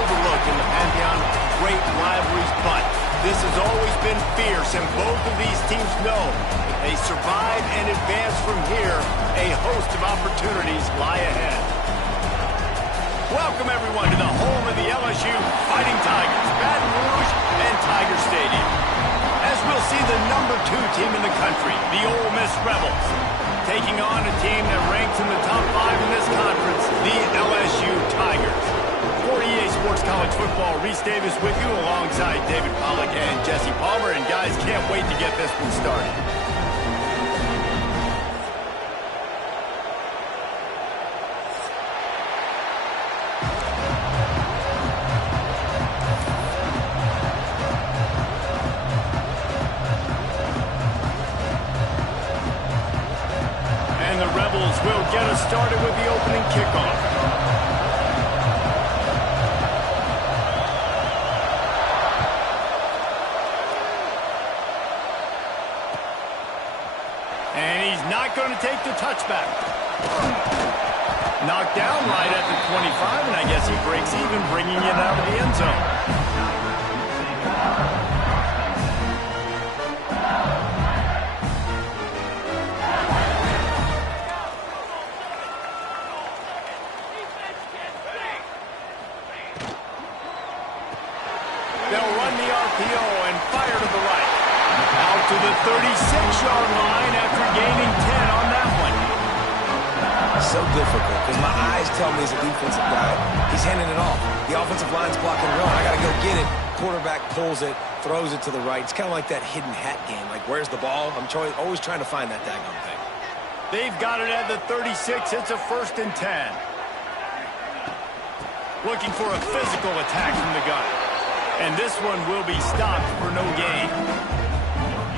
overlooked in the pantheon of great rivalries, but this has always been fierce, and both of these teams know if they survive and advance from here, a host of opportunities lie ahead. Welcome, everyone, to the home of the LSU Fighting Tigers, Baton Rouge and Tiger Stadium. As we'll see the #2 team in the country, the Ole Miss Rebels, taking on a team that ranks in the top 5 in this conference, the LSU Tigers. For EA Sports College Football, Reese Davis with you alongside David Pollack and Jesse Palmer. And guys, can't wait to get this one started. And the Rebels will get us started with the opening kickoff. And he's not going to take the touchback. Knocked down right at the 25, and I guess he breaks even, bringing it out of the end zone. They'll run the RPO and fire to the right. Out to the 36-yard line after gaining 10 on that one. So difficult because my eyes tell me as a defensive guy, he's handing it off. The offensive line's blocking run. I got to go get it. Quarterback pulls it, throws it to the right. It's kind of like that hidden hat game. Like, where's the ball? I'm always trying to find that daggone thing. They've got it at the 36. It's a 1st and 10. Looking for a physical attack from the gun. And this one will be stopped for no gain.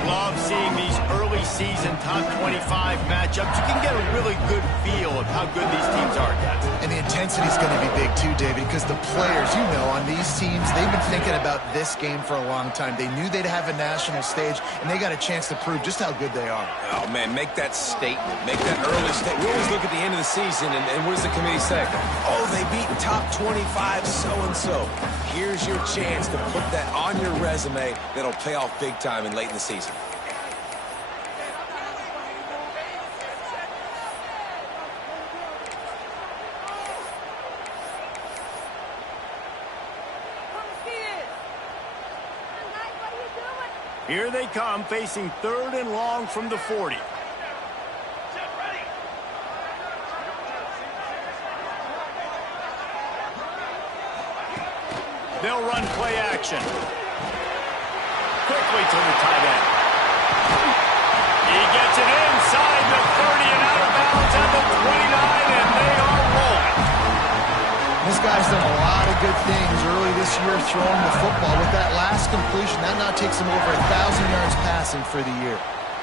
Love seeing these early season top 25 matchups. You can get a really good feel of how good these teams are, guys. And the intensity is going to be big too, David, because the players, you know, on these teams, they've been thinking about this game for a long time. They knew they'd have a national stage, and they got a chance to prove just how good they are. Oh, man, make that statement. Make that early statement. We always look at the end of the season, and what does the committee say? Oh, they beat top 25 so-and-so. Here's your chance to put that on your resume that'll pay off big time and late in the season. Here they come, facing 3rd and long from the 40. They'll run play action. Quickly to the tight end. He gets it inside the 30 and out of bounds at the 29, and they are rolling. This guy's done a lot of good things early this year throwing the football. With that last completion, that now takes him over 1,000 yards passing for the year.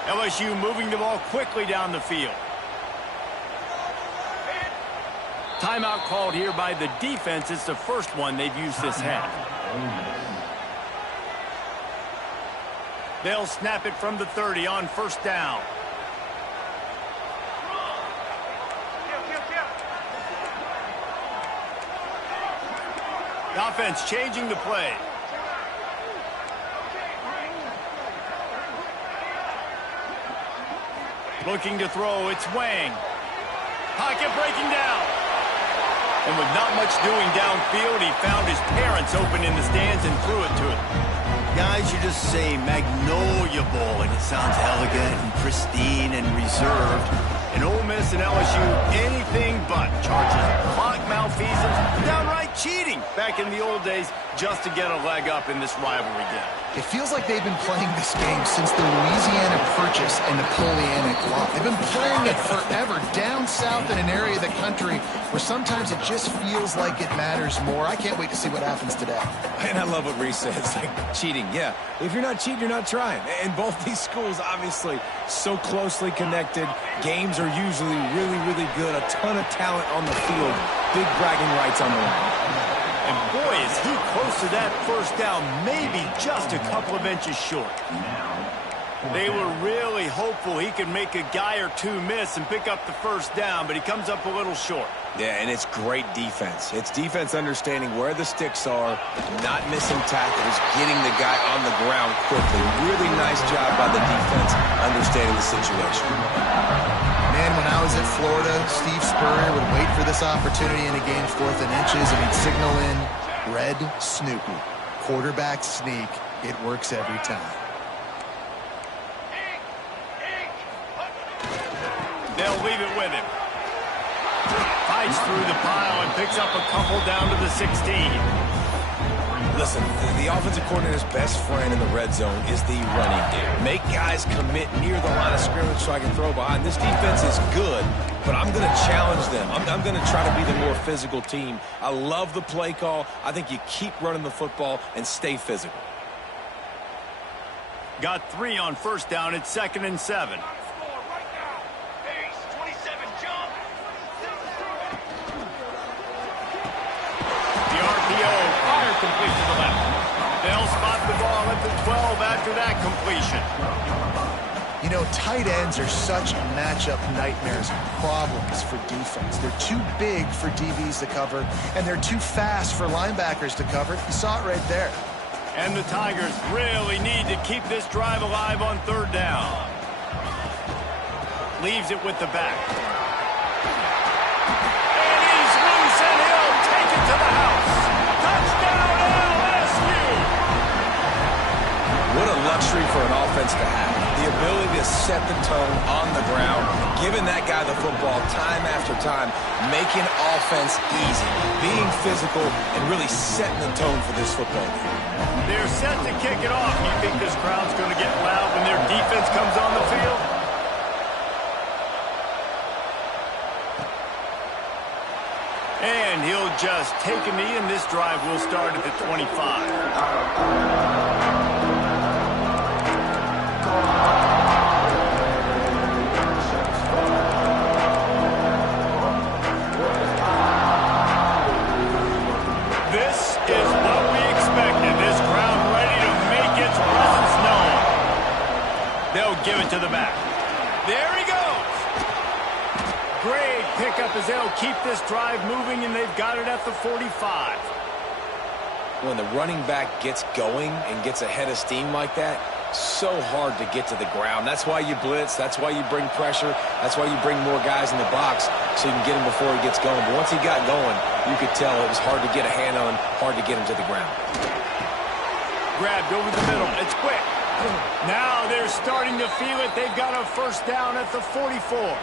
LSU moving the ball quickly down the field. Timeout called here by the defense. It's the first one they've used this half. They'll snap it from the 30 on 1st down. The offense changing the play. Looking to throw, it's Wang. Pocket breaking down. And with not much doing downfield, he found his parents open in the stands and threw it to him. Guys, you just say Magnolia Bowl, and it sounds elegant and pristine and reserved. And Ole Miss and LSU, anything but. Charges of clock malfeasance, downright cheating back in the old days just to get a leg up in this rivalry game. It feels like they've been playing this game since the Louisiana Purchase and Napoleonic Law. They've been playing it forever down south in an area of the country where sometimes it just feels like it matters more. I can't wait to see what happens today. And I love what Reese says, like cheating. Yeah, if you're not cheating, you're not trying. And both these schools, obviously, so closely connected. Games are usually really, really good. A ton of talent on the field. Big bragging rights on the line. And boy, is he close to that 1st down, maybe just a couple of inches short. They were really hopeful he could make a guy or two miss and pick up the first down, but he comes up a little short. Yeah, and it's great defense. It's defense understanding where the sticks are, not missing tackles, getting the guy on the ground quickly. Really nice job by the defense understanding the situation. Man, when I was at Florida, Steve Spurrier would wait for this opportunity in a game 4th and inches, and he'd signal in Red Snoopy. Quarterback sneak. It works every time. They'll leave it with him. Fights through the pile and picks up a couple down to the 16. Listen, the offensive coordinator's best friend in the red zone is the running game. Make guys commit near the line of scrimmage so I can throw behind. This defense is good, but I'm going to challenge them. I'm going to try to be the more physical team. I love the play call. I think you keep running the football and stay physical. Got 3 on first down. It's 2nd and 7. Complete to the left. They'll spot the ball at the 12 after that completion. You know, tight ends are such matchup nightmares and problems for defense. They're too big for DBs to cover, and they're too fast for linebackers to cover. You saw it right there. And the Tigers really need to keep this drive alive on 3rd down. Leaves it with the back. And he's loose, and he'll take it to the house. Touchdown, LSU! What a luxury for an offense to have. The ability to set the tone on the ground, giving that guy the football time after time, making offense easy, being physical, and really setting the tone for this football game. They're set to kick it off. You think this crowd's going to get loud when their defense comes on the field? And he'll just take a knee, and this drive will start at the 25. This is what we expected. This crowd ready to make its presence known. They'll give it to the back. There he goes. Great pickup as they'll keep this drive moving, and they've got it at the 45. When the running back gets going and gets ahead of steam like that, so hard to get to the ground. That's why you blitz. That's why you bring pressure. That's why you bring more guys in the box so you can get him before he gets going. But once he got going, you could tell it was hard to get a hand on him, hard to get him to the ground. Grabbed over the middle. It's quick. Now they're starting to feel it. They've got a first down at the 44.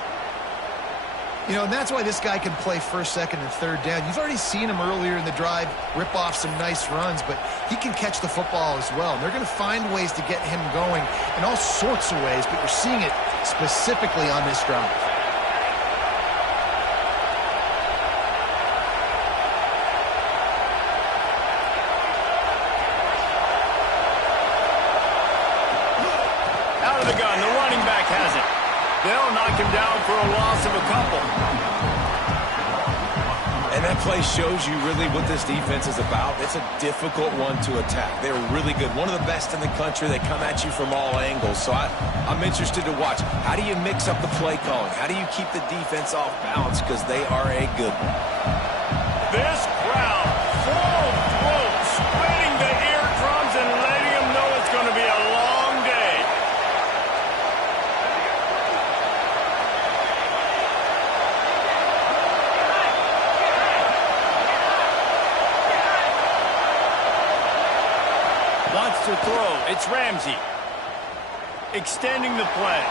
You know, and that's why this guy can play 1st, 2nd, and 3rd down. You've already seen him earlier in the drive rip off some nice runs, but he can catch the football as well. And they're going to find ways to get him going in all sorts of ways, but you're seeing it specifically on this drive. Out of the gun, the running back has it. They'll knock him down for a loss of a couple. And that play shows you really what this defense is about. It's a difficult one to attack. They're really good. One of the best in the country. They come at you from all angles. So I'm interested to watch. How do you mix up the play calling? How do you keep the defense off balance? Because they are a good one. This crowd, full throat, splitting the eardrums and letting them know it's going to be a long day. Wants to throw. It's Ramsey. Extending the play.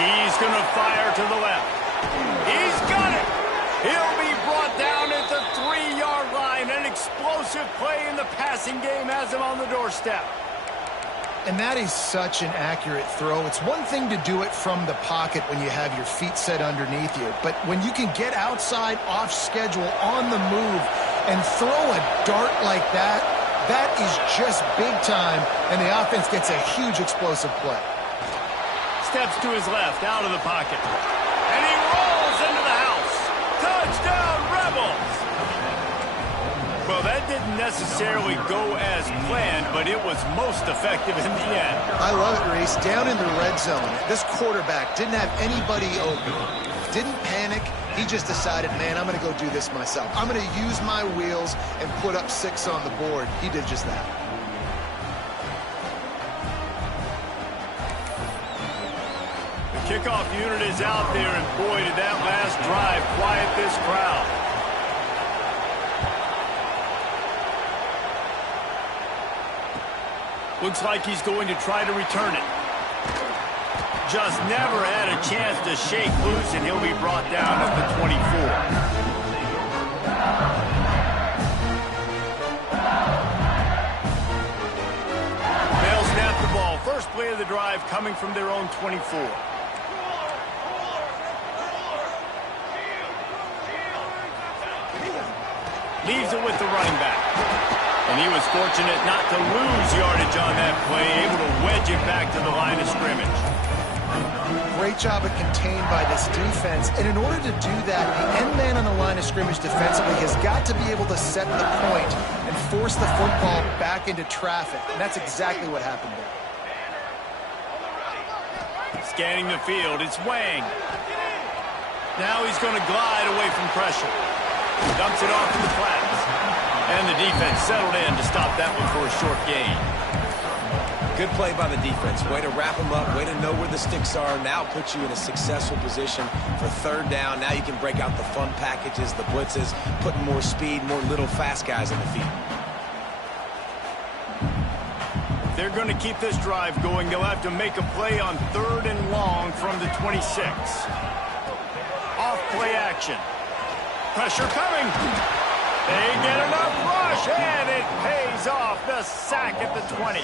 He's going to fire to the left. He's got it. He'll be brought down at the 3-yard line. An explosive play in the passing game has him on the doorstep. And that is such an accurate throw. It's one thing to do it from the pocket when you have your feet set underneath you, but when you can get outside, off schedule, on the move, and throw a dart like that, that is just big time, and the offense gets a huge explosive play. Steps to his left, out of the pocket. And he rolls into the house. Touchdown, Rebels! Well, that didn't necessarily go as planned, but it was most effective in the end. I love it, Reese. Down in the red zone, this quarterback didn't have anybody open. Didn't panic. He just decided, man, I'm going to go do this myself. I'm going to use my wheels and put up 6 on the board. He did just that. The kickoff unit is out there, and boy, did that last drive quiet this crowd. Looks like he's going to try to return it. Just never had a chance to shake loose, and he'll be brought down at the 24. They'll snap the ball. First play of the drive coming from their own 24. Leaves it with the running back. And he was fortunate not to lose yardage on that play, able to wedge it back to the line of scrimmage. Great job of contained by this defense. And in order to do that, the end man on the line of scrimmage defensively has got to be able to set the point and force the football back into traffic. And that's exactly what happened there. Scanning the field, it's Wang. Now he's going to glide away from pressure. Dumps it off to the flats. And the defense settled in to stop that one for a short gain. Good play by the defense. Way to wrap them up. Way to know where the sticks are. Now puts you in a successful position for third down. Now you can break out the fun packages, the blitzes, putting more speed, more little fast guys in the field. If they're going to keep this drive going, they'll have to make a play on 3rd and long from the 26. Off play action. Pressure coming. They get enough rush, and it pays off. The sack at the 20.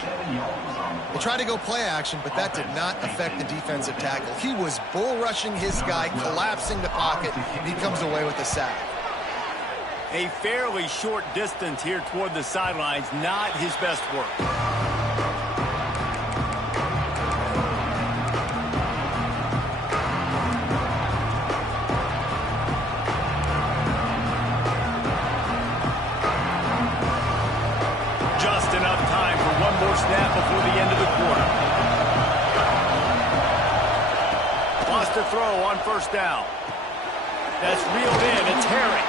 They tried to go play action, but that did not affect the defensive tackle. He was bull rushing his guy, collapsing the pocket, and he comes away with the sack. A fairly short distance here toward the sidelines, not his best work. Snap before the end of the quarter. Lost a throw on 1st down. That's reeled in. It's Herring.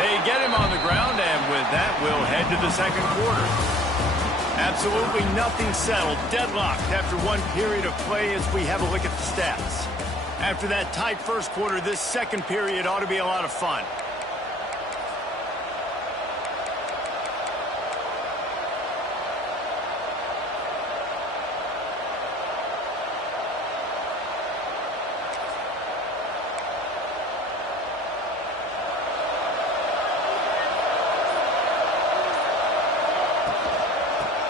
They get him on the ground, and with that, we'll head to the 2nd quarter. Absolutely nothing settled. Deadlocked after one period of play as we have a look at the stats. After that tight 1st quarter, this 2nd period ought to be a lot of fun.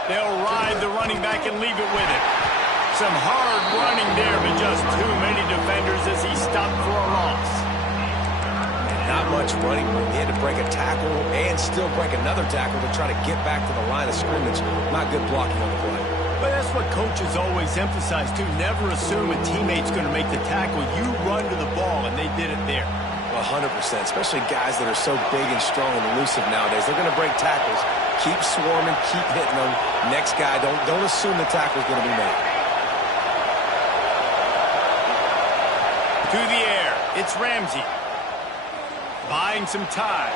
They'll ride the running back and leave it with it. Some hard running there, but just too many defenders as he stopped for a loss. Not much running room. He had to break a tackle and still break another tackle to try to get back to the line of scrimmage. Not good blocking on the play. But that's what coaches always emphasize, too. Never assume a teammate's going to make the tackle. You run to the ball, and they did it there. 100%, especially guys that are so big and strong and elusive nowadays. They're going to break tackles. Keep swarming, keep hitting them. Next guy, don't assume the tackle's going to be made. To the air, it's Ramsey. Buying some time.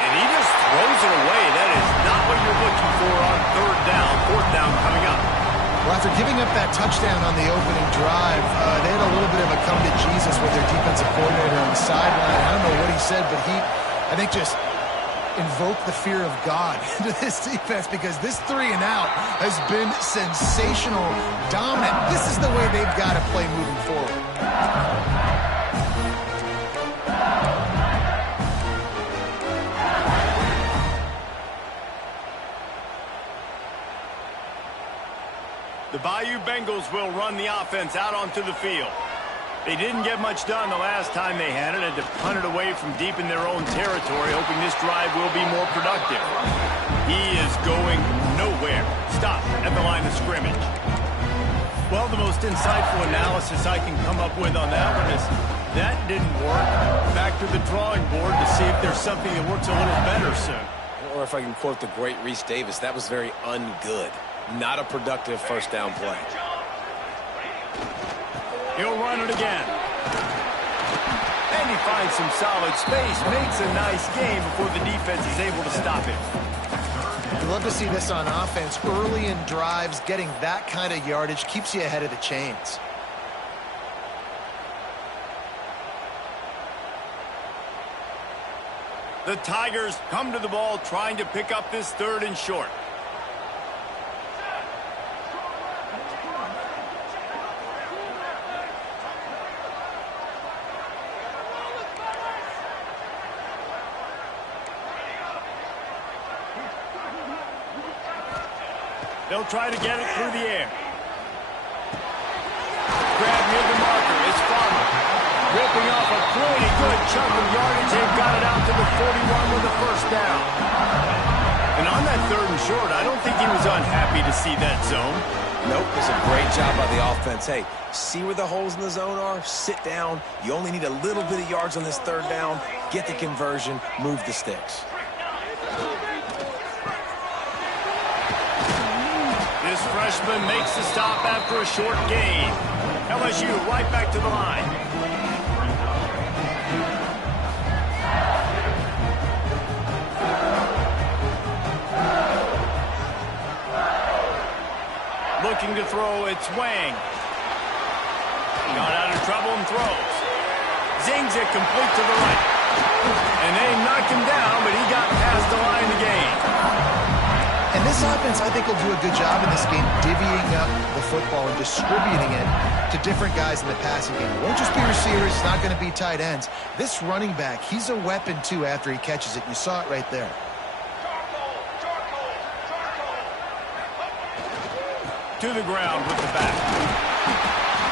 And he just throws it away. That is not what you're looking for on 3rd down. 4th down coming up. Well, after giving up that touchdown on the opening drive, they had a little bit of a come to Jesus with their defensive coordinator on the sideline. I don't know what he said, but he, I think, just invoked the fear of God into this defense, because this 3 and out has been sensational, dominant. This is the way they've got to play moving forward. The Bayou Bengals will run the offense out onto the field. They didn't get much done the last time they had it, and to punt it away from deep in their own territory, hoping this drive will be more productive. He is going nowhere. Stop at the line of scrimmage. Well, the most insightful analysis I can come up with on that one is That didn't work. Back to the drawing board to see if there's something that works a little better soon. Or if I can quote the great Reese Davis, that was very ungood. Not a productive first down play. He'll run it again. And he finds some solid space, makes a nice game before the defense is able to stop him. You love to see this on offense. Early in drives, getting that kind of yardage keeps you ahead of the chains. The Tigers come to the ball trying to pick up this 3rd and short. They'll try to get it through the air. Grab near the marker is Farmer. Ripping off a pretty good chunk of yardage. They've got it out to the 41 with the first down. And on that 3rd and short, I don't think he was unhappy to see that zone. Nope, it's a great job by the offense. Hey, see where the holes in the zone are? Sit down. You only need a little bit of yards on this 3rd down. Get the conversion. Move the sticks. This freshman makes the stop after a short gain. LSU right back to the line. Looking to throw, it's Wang. Got out of trouble and throws. Zings it complete to the right. And they knocked him down, but he got past the line to gain. And this offense, I think, will do a good job in this game divvying up the football and distributing it to different guys in the passing game. It won't just be receivers. It's not going to be tight ends. This running back, he's a weapon, too, after he catches it. You saw it right there. To the ground with the back.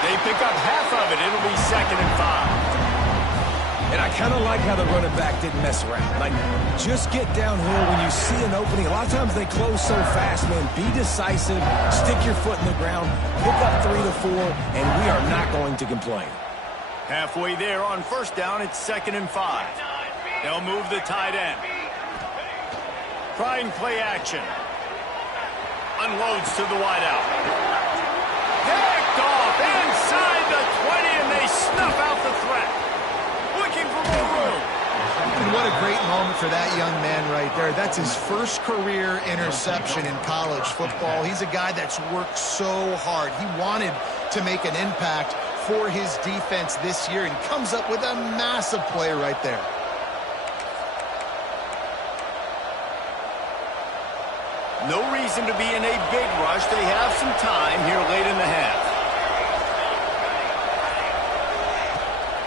They pick up half of it. It'll be 2nd and 5. And I kind of like how the running back didn't mess around. Like, just get downhill when you see an opening. A lot of times they close so fast, man. Be decisive. Stick your foot in the ground. Pick up 3 to 4, and we are not going to complain. Halfway there on first down, it's 2nd and 5. They'll move the tight end. Trying play action. Unloads to the wideout. Picked off inside the 20, and they snuff out the threat. Looking for more room. And what a great moment for that young man right there. That's his first career interception in college football. He's a guy that's worked so hard. He wanted to make an impact for his defense this year and comes up with a massive play right there. No reason to be in a big rush. They have some time here late in the half.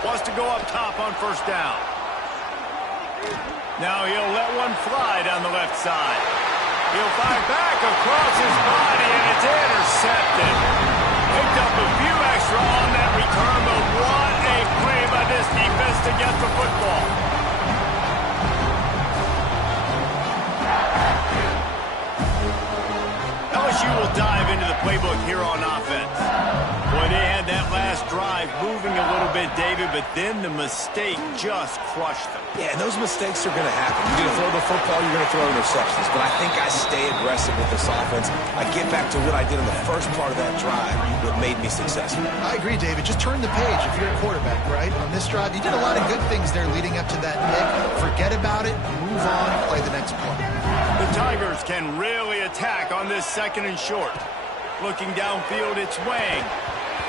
Wants to go up top on first down. Now he'll let one fly down the left side. He'll fire back across his body, and it's intercepted. Picked up a few extra on that return, but what a play by this defense to get the football. LSU will dive into the playbook here on offense. Boy, they had that last drive moving a little bit, David, but then the mistake just crushed them. Yeah, and those mistakes are going to happen. You're going to throw the football, you're going to throw interceptions. But I think I stay aggressive with this offense. I get back to what I did in the first part of that drive, what made me successful. I agree, David. Just turn the page if you're a quarterback, right? On this drive, you did a lot of good things there leading up to that pick. Forget about it, move on, play the next play. The Tigers can really attack on this 2nd and short. Looking downfield, it's Wang.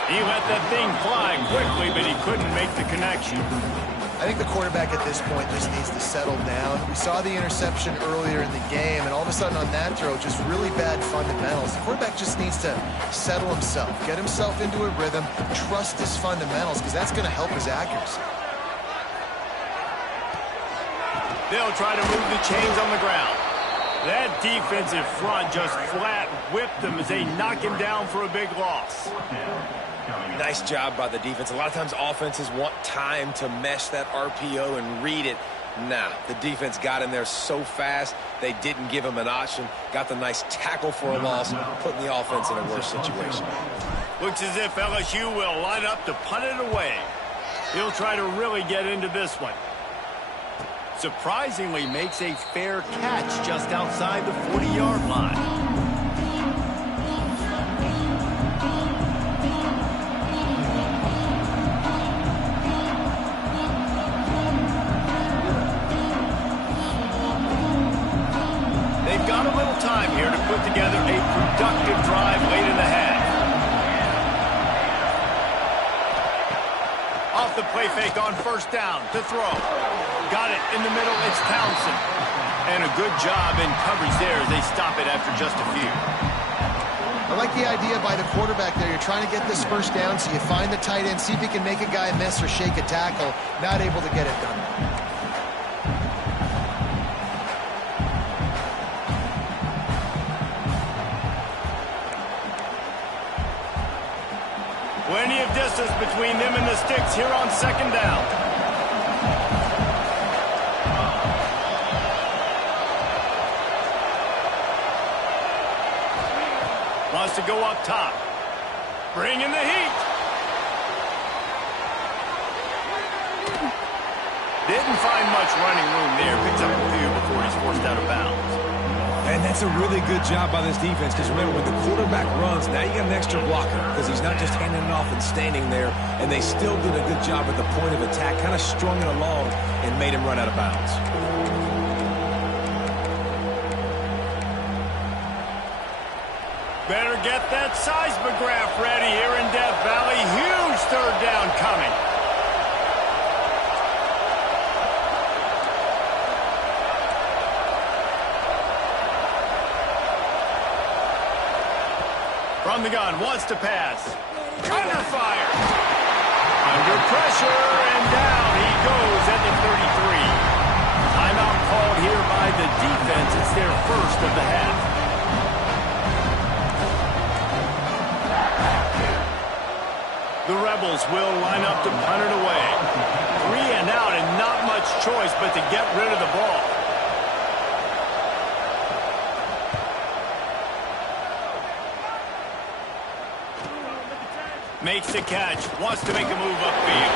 He let that thing fly quickly, but he couldn't make the connection. I think the quarterback at this point just needs to settle down. We saw the interception earlier in the game, and all of a sudden on that throw, just really bad fundamentals. The quarterback just needs to settle himself, get himself into a rhythm, trust his fundamentals, because that's going to help his accuracy. They'll try to move the chains on the ground. That defensive front just flat whipped them as they knock him down for a big loss. Nice job by the defense. A lot of times offenses want time to mesh that RPO and read it. Nah, the defense got in there so fast, they didn't give him an option. Got the nice tackle for a loss, putting the offense in a worse situation. Looks as if LSU will line up to punt it away. He'll try to really get into this one. Surprisingly makes a fair catch just outside the 40-yard line. They've got a little time here to put together a productive drive late in the half. Off the play fake on first down to throw. Got it in the middle, it's Townsend. And a good job in coverage there as they stop it after just a few. I like the idea by the quarterback there. You're trying to get this first down, so you find the tight end, see if he can make a guy miss or shake a tackle. Not able to get it done. Plenty of distance between them and the sticks here on second down. Wants to go up top. Bring in the heat. Didn't find much running room there. Picks up a few before he's forced out of bounds. And that's a really good job by this defense, because remember, when the quarterback runs, now you got an extra blocker, because he's not just handing it off and standing there, and they still did a good job at the point of attack, kind of strung it along and made him run out of bounds. Better get that seismograph ready here in Death Valley. Huge third down coming. From the gun, wants to pass. Under fire. Under pressure, and down he goes at the 33. Timeout called here by the defense. It's their first of the half. The Rebels will line up to punt it away. 3 and out, and not much choice but to get rid of the ball. Makes the catch, wants to make a move upfield.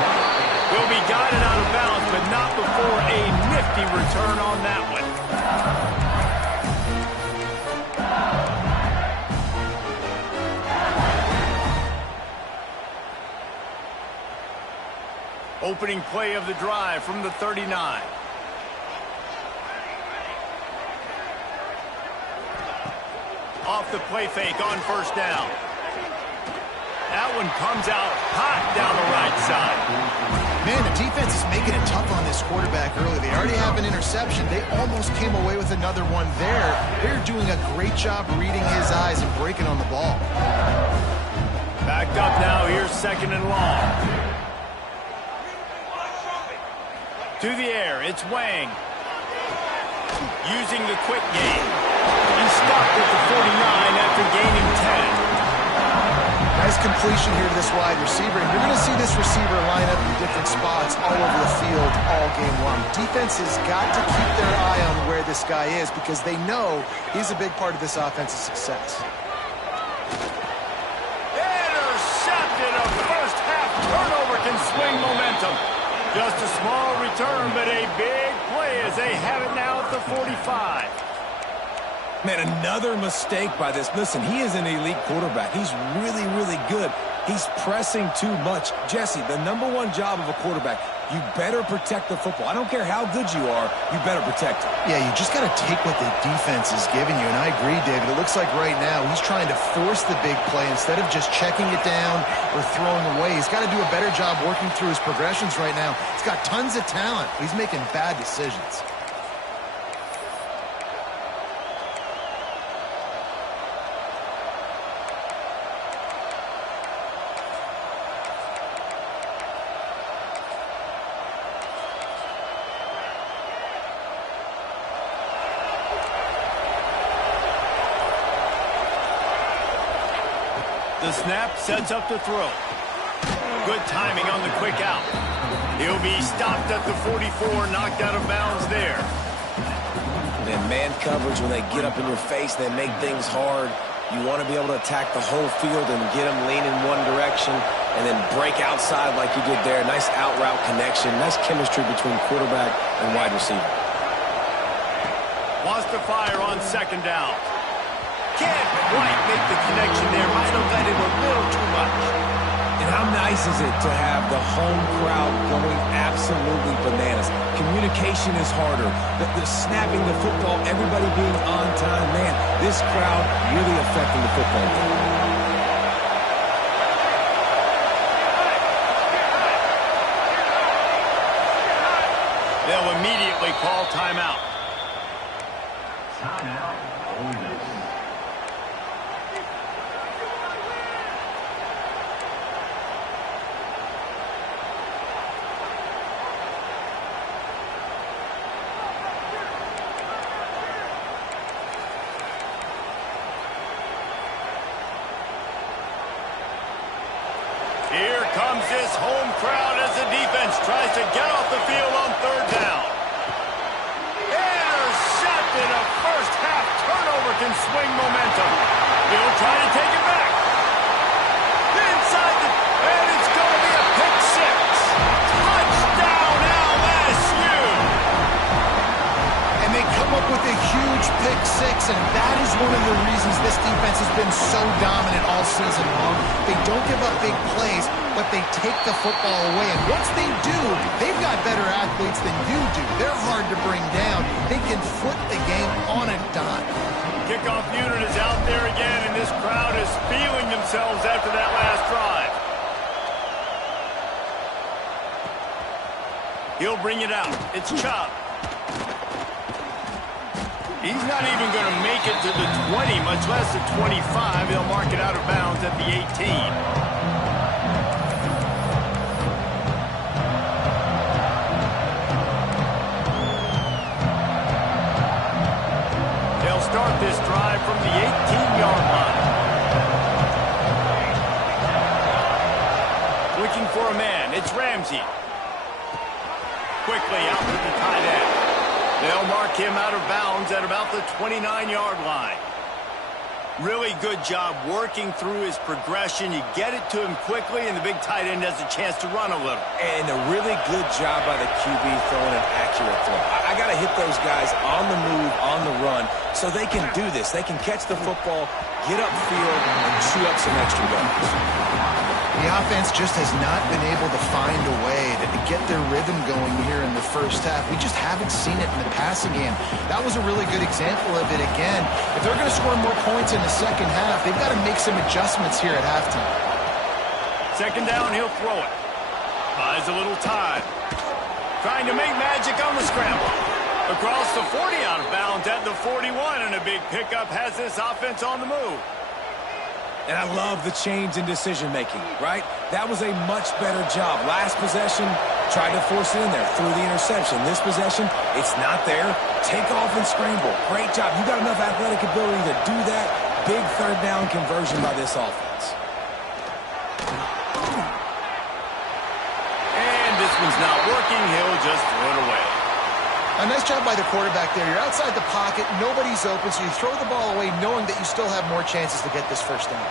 Will be guided out of bounds, but not before a nifty return on that one. Opening play of the drive from the 39. Off the play fake on first down. That one comes out hot down the right side. Man, the defense is making it tough on this quarterback early. They already have an interception. They almost came away with another one there. They're doing a great job reading his eyes and breaking on the ball. Backed up now. Here's second and long. To the air, it's Wang. Using the quick game. He's stopped at the 49 after gaining 10. Nice completion here to this wide receiver. And you're going to see this receiver line up in different spots all over the field all game long. Defense has got to keep their eye on where this guy is, because they know he's a big part of this offense's success. Intercepted. A first half turnover can swing momentum. Just a small return, but a big play as they have it now at the 45. Man, another mistake by this. Listen, he is an elite quarterback. He's really, really good. He's pressing too much. Jesse, the #1 job of a quarterback, you better protect the football. I don't care how good you are, you better protect it. Yeah, you just got to take what the defense is giving you. And I agree, David. It looks like right now he's trying to force the big play instead of just checking it down or throwing away. He's got to do a better job working through his progressions right now. He's got tons of talent. He's making bad decisions. The snap sets up the throw. Good timing on the quick out. He'll be stopped at the 44, knocked out of bounds there. And man coverage, when they get up in your face, they make things hard. You want to be able to attack the whole field and get them leaning one direction. and then break outside like he did there. Nice out route connection. Nice chemistry between quarterback and wide receiver. Wants to fire on second down. Can't quite make the connection there. Might have let him a little too much. And how nice is it to have the home crowd going absolutely bananas? Communication is harder. The snapping the football, everybody being on time. Man, this crowd really affecting the football game. They'll immediately call timeout. Timeout, Ole Miss. Here comes this home crowd as the defense tries to get off the field on third down. Intercepted. A first half turnover can swing momentum. He'll try to take it back. Inside and it's going to be a pick six. Touchdown LSU. And they come up with a huge pick six, and that is one of the reasons this defense has been so dominant all season long. They don't give up big plays, but they take the football away. And once they do, they've got better athletes than you do. They're hard to bring down. They can flip the game on a dime. Kickoff unit is out there again, and this crowd is feeling themselves after that last drive. He'll bring it out. It's Chubb. He's not even going to make it to the 20, much less the 25. He'll mark it out of bounds at the 18. They'll start this drive from the 18-yard line. Looking for a man. It's Ramsey. Quickly out to the tight end. They'll mark him out of bounds at about the 29-yard line. Really good job working through his progression. You get it to him quickly, and the big tight end has a chance to run a little. And a really good job by the QB throwing an accurate throw. I got to hit those guys on the move, on the run, so they can do this. They can catch the football, get upfield, and chew up some extra yards. The offense just has not been able to find a way to get their rhythm going here in the first half. We just haven't seen it in the passing game. That was a really good example of it again. If they're going to score more points in the second half, they've got to make some adjustments here at halftime. Second down, he'll throw it. Buys a little time. Trying to make magic on the scramble. Across the 40, out of bounds at the 41, and a big pickup has this offense on the move. And I love the change in decision-making, right? That was a much better job. Last possession, tried to force it in there, threw the interception. This possession, it's not there. Take off and scramble. Great job. You got enough athletic ability to do that. Big third down conversion by this offense. And this one's not working. He'll just throw it away. A nice job by the quarterback there. You're outside the pocket, nobody's open, so you throw the ball away knowing that you still have more chances to get this first down.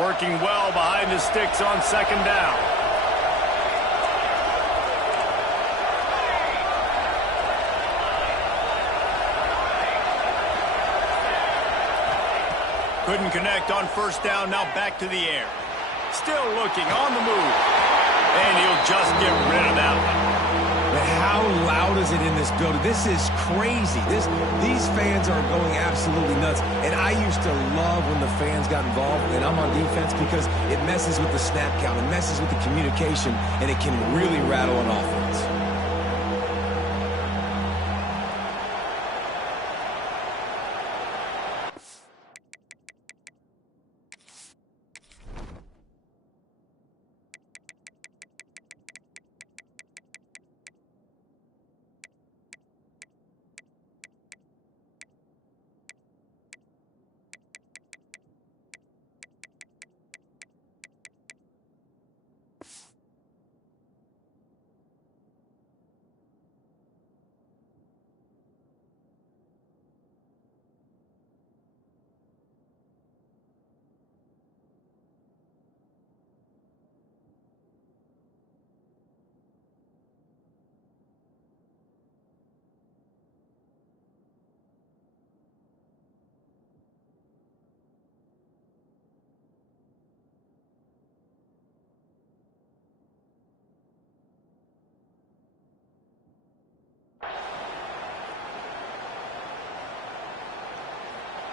Working well behind the sticks on second down. Couldn't connect on first down, now back to the air. Still looking, on the move. And he'll just get rid of that one. But how loud is it in this building? This is crazy. These fans are going absolutely nuts. And I used to love when the fans got involved, and I'm on defense, because it messes with the snap count, it messes with the communication, and it can really rattle an offense.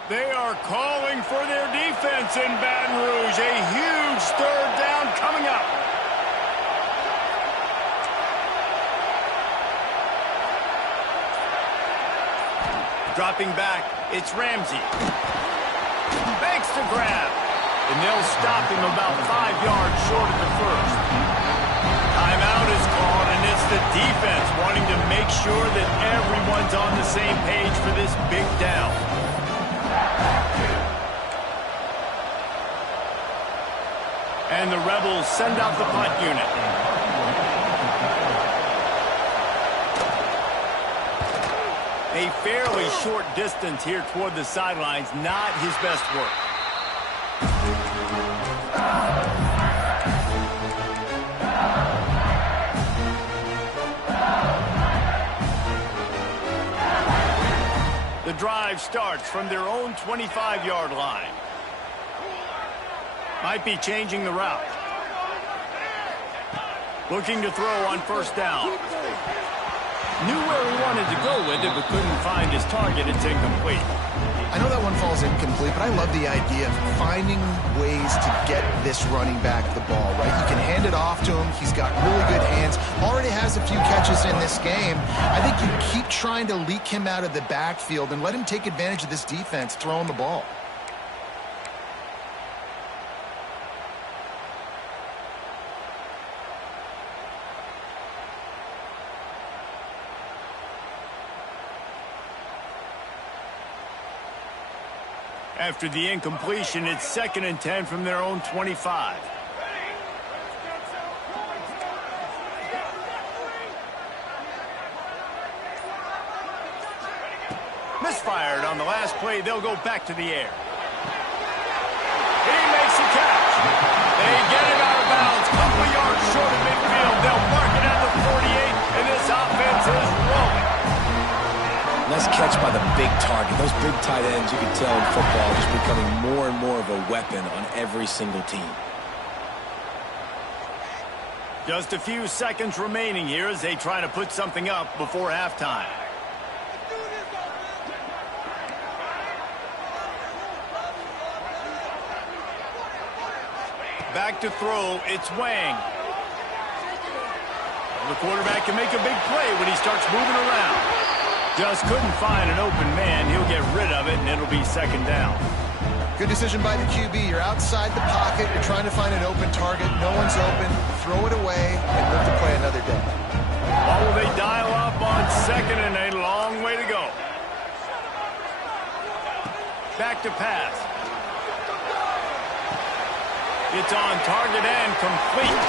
They are calling for their defense in Baton Rouge. A huge third down coming up. Dropping back, it's Ramsey. Makes the grab. And they'll stop him about 5 yards short of the first. Timeout is called, and it's the defense wanting to make sure that everyone's on the same page for this big down. And the Rebels send out the punt unit. A fairly short distance here toward the sidelines, not his best work. The drive starts from their own 25-yard line. Might be changing the route. Looking to throw on first down. Knew where he wanted to go with it, but couldn't find his target. It's incomplete. I know that one falls incomplete, but I love the idea of finding ways to get this running back the ball, right? You can hand it off to him. He's got really good hands. Already has a few catches in this game. I think you keep trying to leak him out of the backfield and let him take advantage of this defense throwing the ball. After the incompletion, it's 2nd and 10 from their own 25. Misfired on the last play. They'll go back to the air. He makes the catch. They get him out of bounds. Couple of yards short of midfield. They'll mark it at the 48, and this offense is rolling. Nice catch by the big target. Those big tight ends, you can tell in football, just becoming more and more of a weapon on every single team. Just a few seconds remaining here as they try to put something up before halftime. Back to throw, it's Wang. The quarterback can make a big play when he starts moving around. Just couldn't find an open man. He'll get rid of it, and it'll be 2nd down. Good decision by the QB. You're outside the pocket. You're trying to find an open target. No one's open. Throw it away and live to play another day. Or will they dial up on 2nd and a long way to go? Back to pass. It's on target and complete.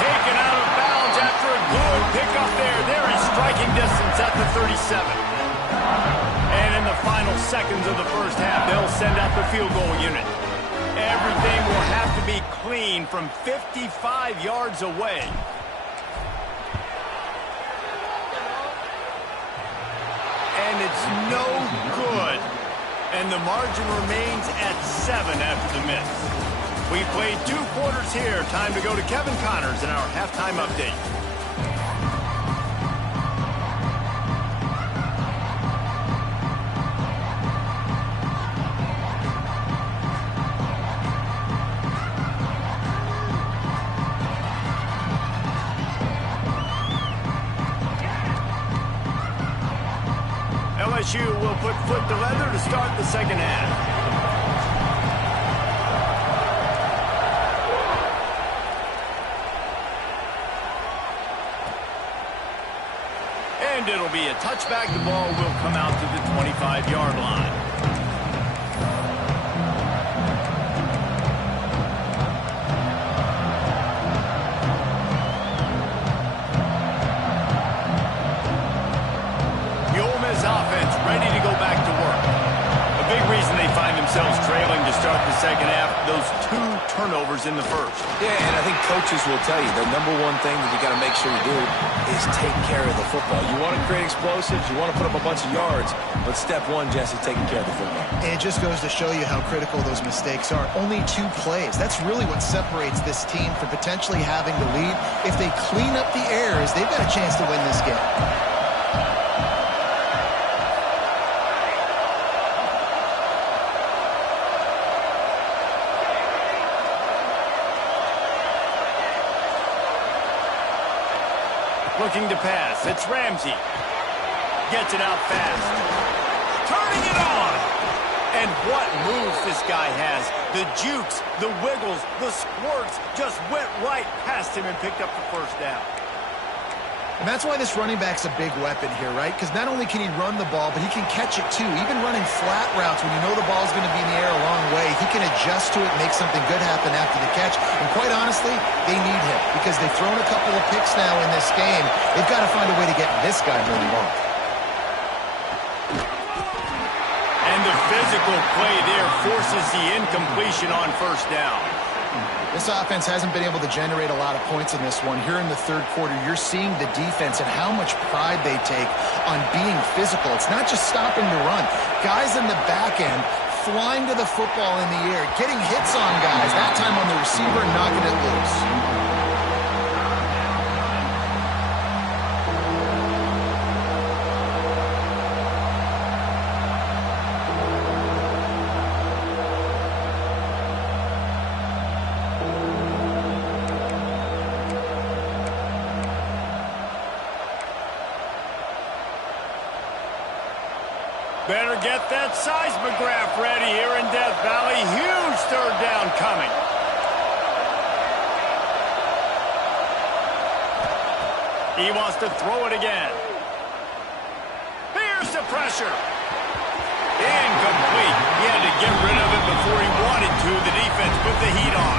Taken out of bounds after a good pickup there. There is striking distance at the 37. And in the final seconds of the first half, they'll send out the field goal unit. Everything will have to be clean from 55 yards away. And it's no good. And the margin remains at 7 after the miss. We played 2 quarters here. Time to go to Kevin Connors in our halftime update. LSU will put foot to leather to start the second half. And it'll be a touchback. The ball will come out to the 25-yard line. The Ole Miss offense ready to go back to work. A big reason they find themselves trailing to start the second half, those 2 turnovers in the first. Yeah, and I think coaches will tell you the number one thing that you got to make sure you do is take care of the football. You want to create explosives, you want to put up a bunch of yards, but step 1, Jesse, taking care of the football. And it just goes to show you how critical those mistakes are. Only 2 plays. That's really what separates this team from potentially having the lead. If they clean up the errors, they've got a chance to win this game. Looking to pass. It's Ramsey. Gets it out fast. Turning it on. And what moves this guy has. The jukes, the wiggles, the squirts just went right past him and picked up the first down. And that's why this running back's a big weapon here, right? Because not only can he run the ball, but he can catch it too. Even running flat routes when you know the ball's going to be in the air a long way, he can adjust to it, make something good happen after the catch. And quite honestly, they need him because they've thrown a couple of picks now in this game. They've got to find a way to get this guy more involved. And the physical play there forces the incompletion on first down. This offense hasn't been able to generate a lot of points in this one. Here in the third quarter, you're seeing the defense and how much pride they take on being physical. It's not just stopping to run. Guys in the back end flying to the football in the air, getting hits on guys, that time on the receiver, knocking it loose. Better get that seismograph ready here in Death Valley. Huge third down coming. He wants to throw it again. Here's the pressure. Incomplete. He had to get rid of it before he wanted to. The defense put the heat on.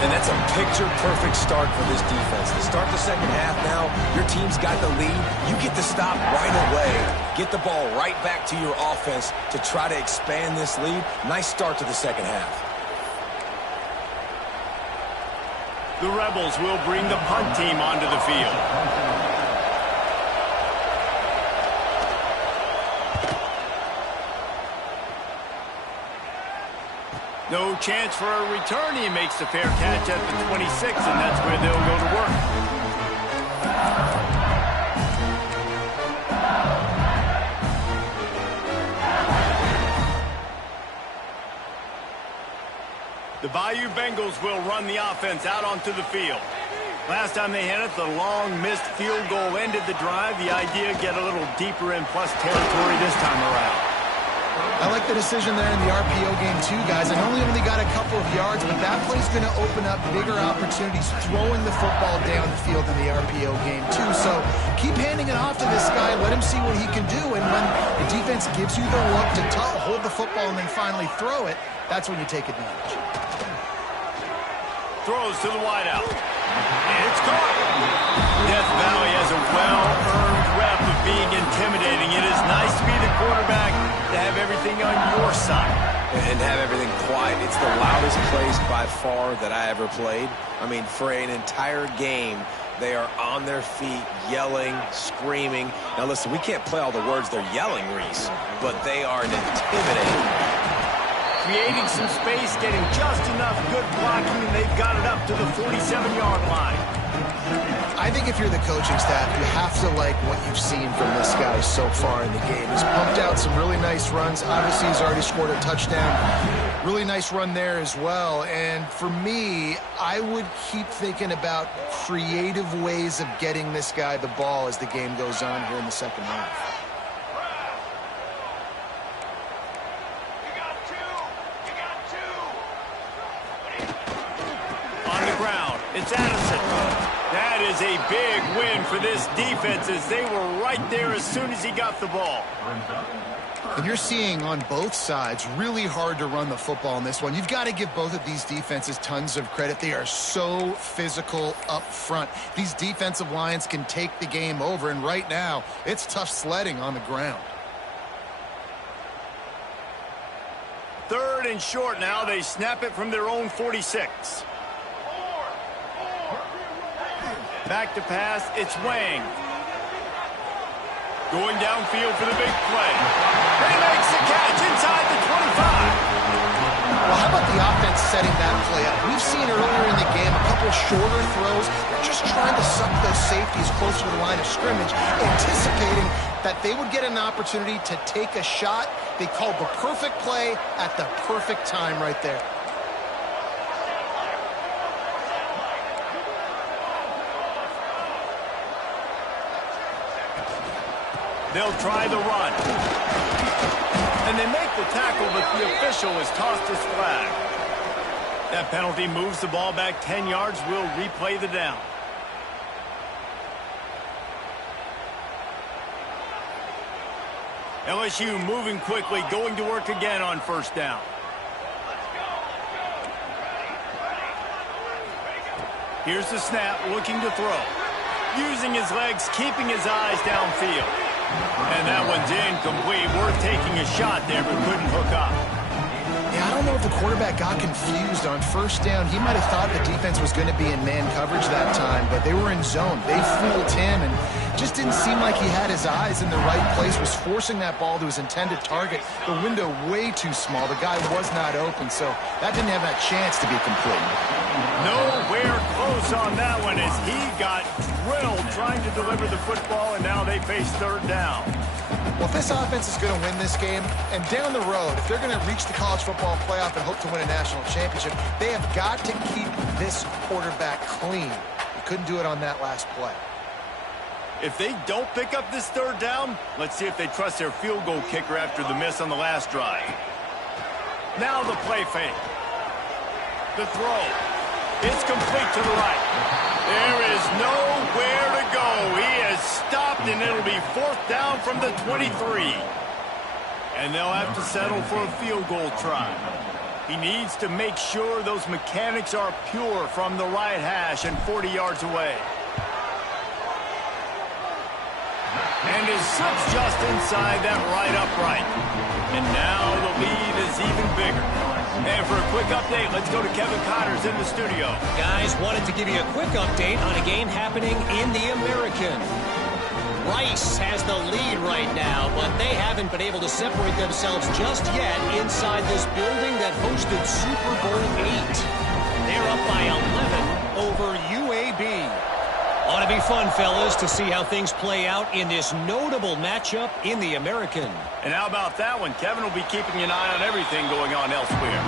And that's a picture-perfect start for this defense. To start the second half now, your team's got the lead. You get to stop right away. Get the ball right back to your offense to try to expand this lead. Nice start to the second half. The Rebels will bring the punt team onto the field. No chance for a return. He makes the fair catch at the 26, and that's where they'll go to work. The Bayou Bengals will run the offense out onto the field. Last time they had it, the long missed field goal ended the drive. The idea, get a little deeper in plus territory this time around. I like the decision there in the RPO game too, guys. I know he only got a couple of yards, but that play's going to open up bigger opportunities throwing the football down the field in the RPO game too. So keep handing it off to this guy. Let him see what he can do. And when the defense gives you the look to hold the football and then finally throw it, that's when you take advantage. Throws to the wideout. And it's caught. Death Valley has a well-earned rep of being intimidating. It is nice to be the quarterback, to have everything on your side. And have everything quiet. It's the loudest place by far that I ever played. I mean, for an entire game, they are on their feet, yelling, screaming. Now listen, we can't play all the words they're yelling, Reese, but they are intimidating. Creating some space, getting just enough good blocking, and they've got it up to the 47-yard line. I think if you're the coaching staff, you have to like what you've seen from this guy so far in the game. He's pumped out some really nice runs. Obviously, he's already scored a touchdown. Really nice run there as well. And for me, I would keep thinking about creative ways of getting this guy the ball as the game goes on here in the second half. It's Addison. That is a big win for this defense as they were right there as soon as he got the ball. And you're seeing on both sides really hard to run the football in this one. You've got to give both of these defenses tons of credit. They are so physical up front. These defensive lines can take the game over, and right now it's tough sledding on the ground. Third and short now. They snap it from their own 46. Back to pass, it's Wang. Going downfield for the big play. He makes the catch inside the 25. Well, how about the offense setting that play up? We've seen earlier in the game a couple shorter throws. They're just trying to suck those safeties closer to the line of scrimmage, anticipating that they would get an opportunity to take a shot. They called the perfect play at the perfect time right there. They'll try the run. And they make the tackle, but the official has tossed his flag. That penalty moves the ball back 10 yards. We'll replay the down. LSU moving quickly, going to work again on first down. Here's the snap, looking to throw. Using his legs, keeping his eyes downfield. And that one's incomplete. Worth taking a shot there, but couldn't hook up. Yeah, I don't know if the quarterback got confused on first down. He might have thought the defense was going to be in man coverage that time, but they were in zone. They fooled him, and just didn't seem like he had his eyes in the right place, was forcing that ball to his intended target. The window way too small. The guy was not open, so that didn't have that chance to be complete. Nowhere close on that one as he got drilled trying to deliver the football, and now they face third down. Well, if this offense is going to win this game, and down the road, if they're going to reach the college football playoff and hope to win a national championship, they have got to keep this quarterback clean. They couldn't do it on that last play. If they don't pick up this third down, let's see if they trust their field goal kicker after the miss on the last drive. Now the play fake. The throw. It's complete to the right. There is nowhere to go. He has stopped, and it'll be fourth down from the 23. And they'll have to settle for a field goal try. He needs to make sure those mechanics are pure from the right hash and 40 yards away. And is slips just inside that right upright. And now the lead is even bigger. And for a quick update, let's go to Kevin Connors in the studio. Guys, wanted to give you a quick update on a game happening in the American. Rice has the lead right now, but they haven't been able to separate themselves just yet inside this building that hosted Super Bowl VIII. They're up by 11 over UAB. Ought to be fun, fellas, to see how things play out in this notable matchup in the American. And how about that one? Kevin will be keeping an eye on everything going on elsewhere.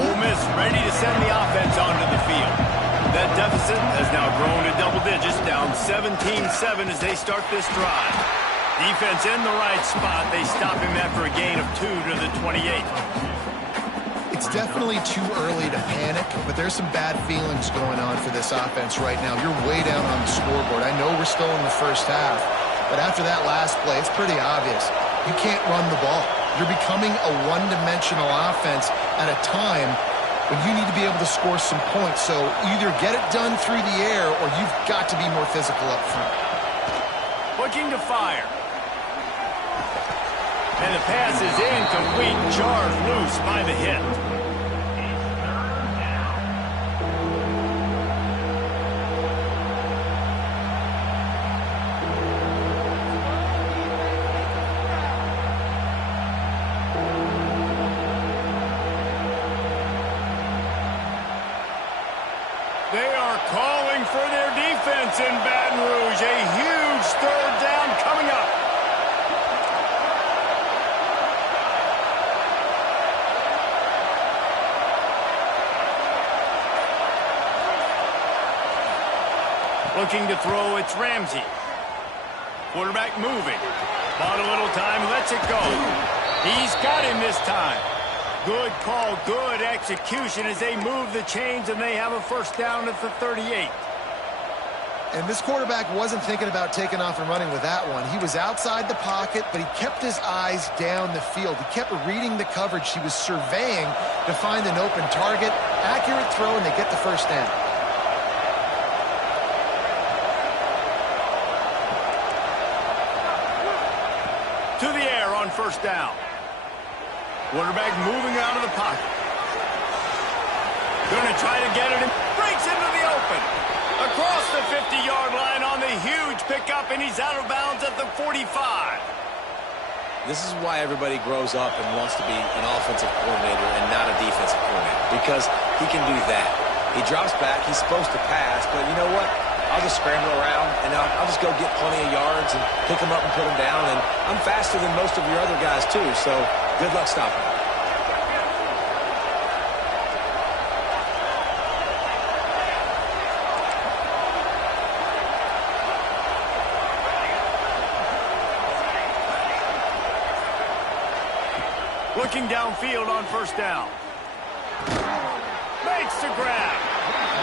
Ole Miss ready to send the offense onto the field. That deficit has now grown to double digits, down 17-7 as they start this drive. Defense in the right spot. They stop him after a gain of 2 to the 28. It's definitely too early to panic, but there's some bad feelings going on for this offense right now. You're way down on the scoreboard. I know we're still in the first half, but after that last play, it's pretty obvious. You can't run the ball. You're becoming a one-dimensional offense at a time when you need to be able to score some points. So either get it done through the air or you've got to be more physical up front. Looking to fire. And the pass is incomplete, charged loose by the hit. They are calling for their defense in Baton Rouge. A huge third down coming up. Looking to throw, it's Ramsey. Quarterback moving. Bought a little time, lets it go. He's got him this time. Good call, good execution as they move the chains, and they have a first down at the 38. And this quarterback wasn't thinking about taking off and running with that one. He was outside the pocket, but he kept his eyes down the field. He kept reading the coverage. He was surveying to find an open target. Accurate throw, and they get the first down. To the air on first down. Quarterback moving out of the pocket. Going to try to get it and breaks into the open. Across the 50-yard line on the huge pickup, and he's out of bounds at the 45. This is why everybody grows up and wants to be an offensive coordinator and not a defensive coordinator, because he can do that. He drops back, he's supposed to pass, but you know what? I'll just scramble around, and I'll just go get plenty of yards and pick them up and put them down. And I'm faster than most of your other guys, too, so good luck stopping me. Looking downfield on first down. Makes the grab.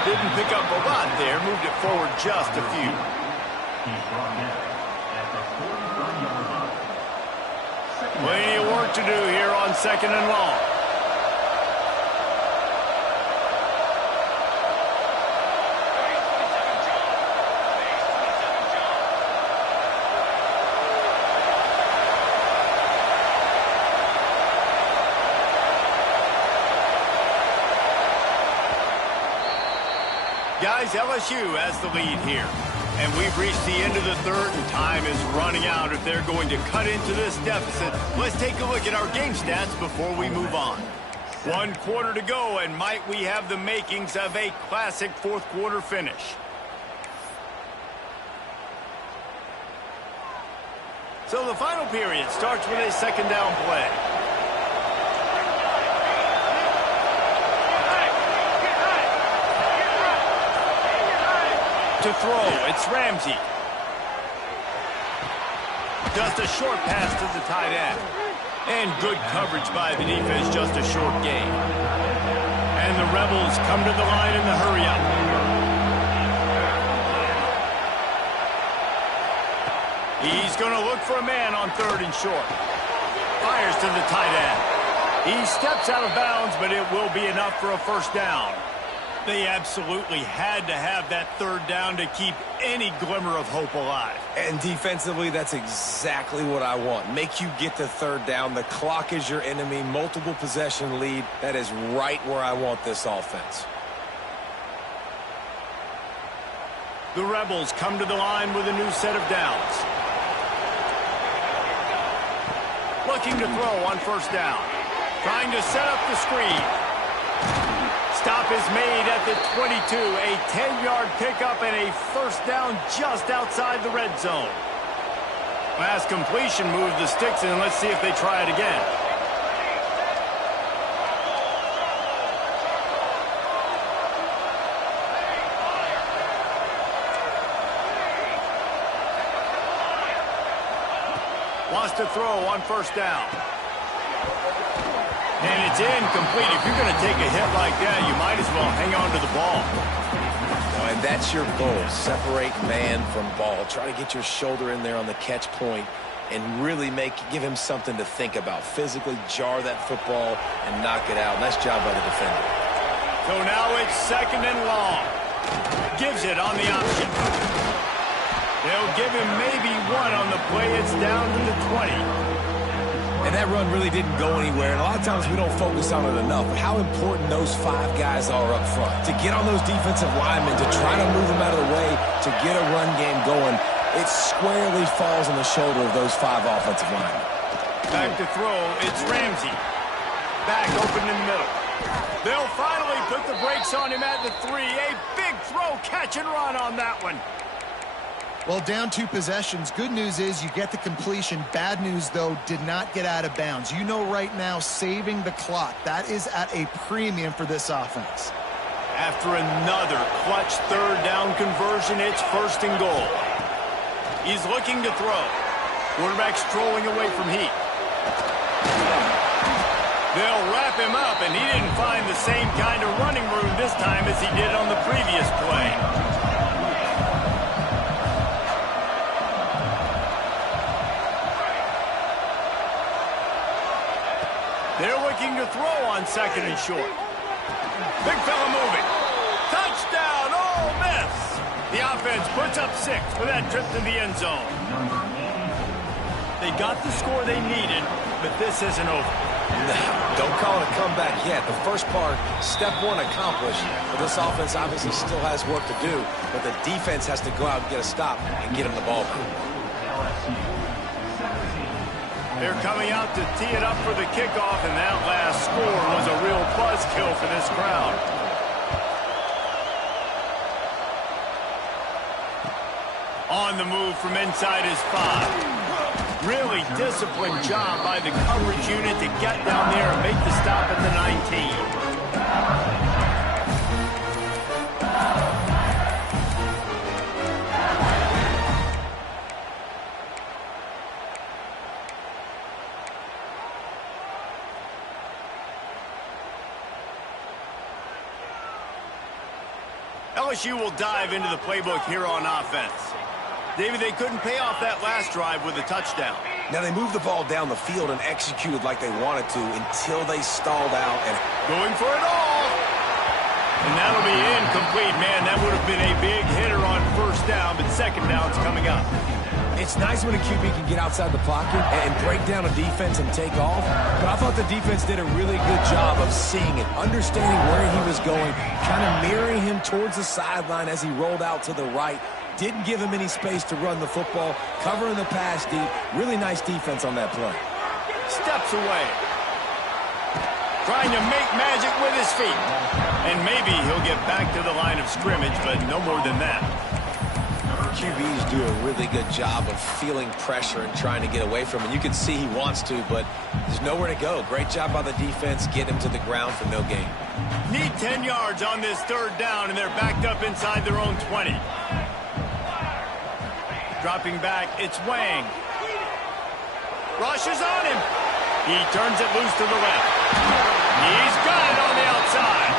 Didn't pick up a lot there. Moved it forward just a few. Plenty of work to do here on 2nd and long. Guys, LSU has the lead here. And we've reached the end of the third, and time is running out if they're going to cut into this deficit. Let's take a look at our game stats before we move on. 1 quarter to go, and might we have the makings of a classic fourth quarter finish. So the final period starts with a 2nd down play. To throw, it's Ramsey. Just a short pass to the tight end. And good coverage by the defense, just a short gain. And the Rebels come to the line in the hurry-up. He's going to look for a man on 3rd and short. Fires to the tight end. He steps out of bounds, but it will be enough for a first down. They absolutely had to have that 3rd down to keep any glimmer of hope alive. And defensively, that's exactly what I want. Make you get the 3rd down. The clock is your enemy. Multiple possession lead. That is right where I want this offense. The Rebels come to the line with a new set of downs. Looking to throw on first down. Trying to set up the screen. Stop is made at the 22. A 10-yard pickup and a first down just outside the red zone. Last completion moved the sticks in. Let's see if they try it again. Wants to throw on first down. And it's incomplete. If you're going to take a hit like that, you might as well hang on to the ball. And that's your goal. Separate man from ball. Try to get your shoulder in there on the catch point and really give him something to think about. Physically jar that football and knock it out. Nice job by the defender. So now it's 2nd and long. Gives it on the option. They'll give him maybe 1 on the play. It's down to the 20. And that run really didn't go anywhere. And a lot of times we don't focus on it enough. But how important those 5 guys are up front. To get on those defensive linemen, to try to move them out of the way, to get a run game going, it squarely falls on the shoulder of those 5 offensive linemen. Back to throw, it's Ramsey. Back open in the middle. They'll finally put the brakes on him at the 3. A big throw, catch and run on that one. Well, down 2 possessions. Good news is you get the completion. Bad news, though, did not get out of bounds. You know right now, saving the clock. That is at a premium for this offense. After another clutch 3rd down conversion, it's 1st and goal. He's looking to throw. Quarterback strolling away from heat. They'll wrap him up, and he didn't find the same kind of running room this time as he did on the previous play. They're looking to throw on 2nd and short. Big fella moving. Touchdown, Ole Miss. The offense puts up 6 for that trip to the end zone. They got the score they needed, but this isn't over. No, don't call it a comeback yet. The first part, step 1 accomplished. But this offense obviously still has work to do. But the defense has to go out and get a stop and get him the ball back. They're coming out to tee it up for the kickoff, and that last score was a real buzzkill for this crowd. On the move from inside his 5. Really disciplined job by the coverage unit to get down there and make the stop at the 19. LSU will dive into the playbook here on offense. David, they couldn't pay off that last drive with a touchdown. Now they moved the ball down the field and executed like they wanted to until they stalled out and going for it all. And that'll be incomplete, man. That would have been a big hitter on first down, but second down's coming up. It's nice when a QB can get outside the pocket and break down a defense and take off, but I thought the defense did a really good job of seeing it, understanding where he was going, kind of mirroring him towards the sideline as he rolled out to the right. Didn't give him any space to run the football, covering the pass deep. Really nice defense on that play. Steps away. Trying to make magic with his feet. And maybe he'll get back to the line of scrimmage, but no more than that. QBs do a really good job of feeling pressure and trying to get away from it. You can see he wants to, but there's nowhere to go. Great job by the defense, get him to the ground for no gain. Need 10 yards on this third down, and they're backed up inside their own 20. Dropping back, it's Wang. Rushes on him. He turns it loose to the left. He's got it on the outside.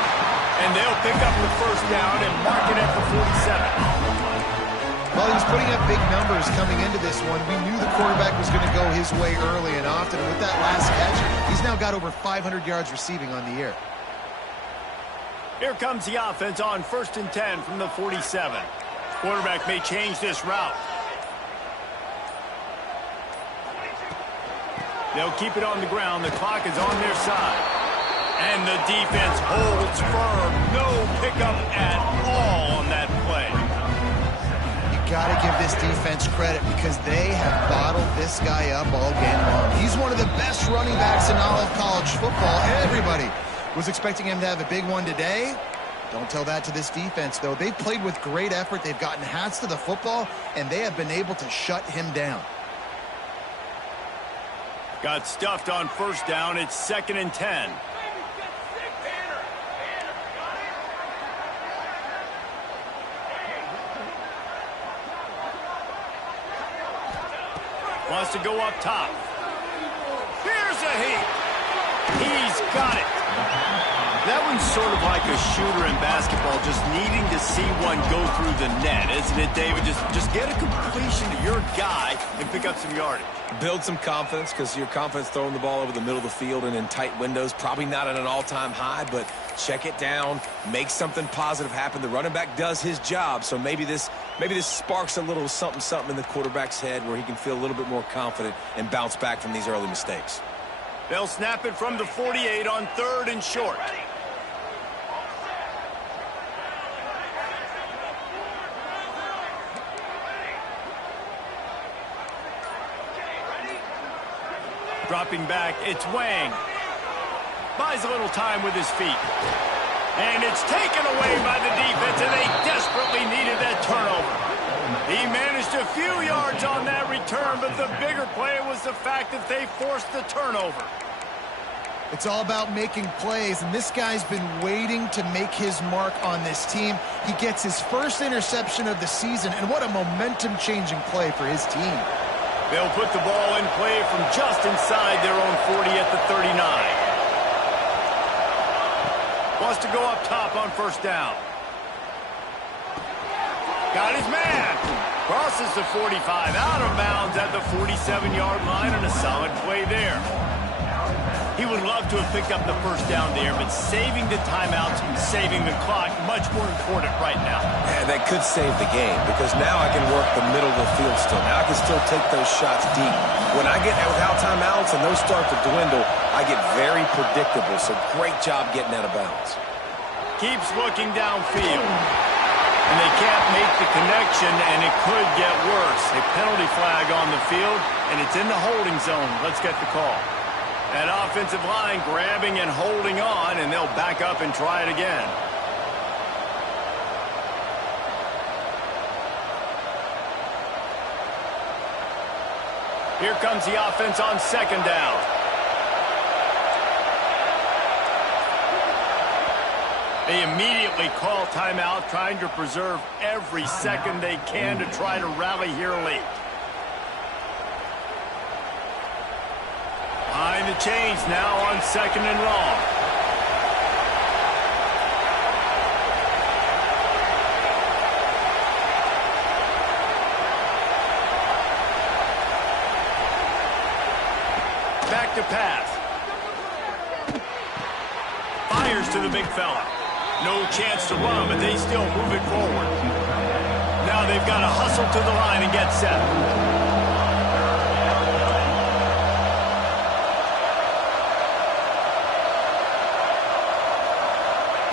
And they'll pick up the first down and mark it at the 47. Well, he was putting up big numbers coming into this one. We knew the quarterback was going to go his way early and often. And with that last catch, he's now got over 500 yards receiving on the year. Here comes the offense on 1st and 10 from the 47. Quarterback may change this route. They'll keep it on the ground. The clock is on their side. And the defense holds firm. No pickup at all on that play. Got to give this defense credit because they have bottled this guy up all game long. He's one of the best running backs in all of college football. Everybody was expecting him to have a big one today. Don't tell that to this defense, though. They've played with great effort. They've gotten hats to the football, and they have been able to shut him down. Got stuffed on first down. It's 2nd and 10. Wants to go up top. Here's a heat. He's got it. That one's sort of like a shooter in basketball, just needing to see one go through the net, isn't it, David? Just get a completion to your guy and pick up some yardage. Build some confidence because your confidence throwing the ball over the middle of the field and in tight windows, probably not at an all-time high, but check it down, make something positive happen. The running back does his job, so maybe this sparks a little something in the quarterback's head where he can feel a little bit more confident and bounce back from these early mistakes. They'll snap it from the 48 on 3rd and short. Dropping back, it's Wang. Buys a little time with his feet. And it's taken away by the defense, and they desperately needed that turnover. He managed a few yards on that return, but the bigger play was the fact that they forced the turnover. It's all about making plays, and this guy's been waiting to make his mark on this team. He gets his first interception of the season, and what a momentum-changing play for his team. They'll put the ball in play from just inside their own 40 at the 39. Wants to go up top on first down. Got his man. Crosses the 45, out of bounds at the 47-yard line, and a solid play there. He would love to have picked up the first down there, but saving the timeouts and saving the clock much more important right now. And that could save the game because now I can work the middle of the field still. Now I can still take those shots deep. When I get without timeouts and those start to dwindle, I get very predictable. So great job getting out of bounds. Keeps looking downfield. And they can't make the connection, and it could get worse. A penalty flag on the field, and it's in the holding zone. Let's get the call. That offensive line grabbing and holding on, and they'll back up and try it again. Here comes the offense on second down. They immediately call timeout, trying to preserve every second they can to try to rally here late. Behind the chains now on second and long. Back to pass. Fires to the big fella. No chance to run, but they still move it forward. Now they've got to hustle to the line and get set.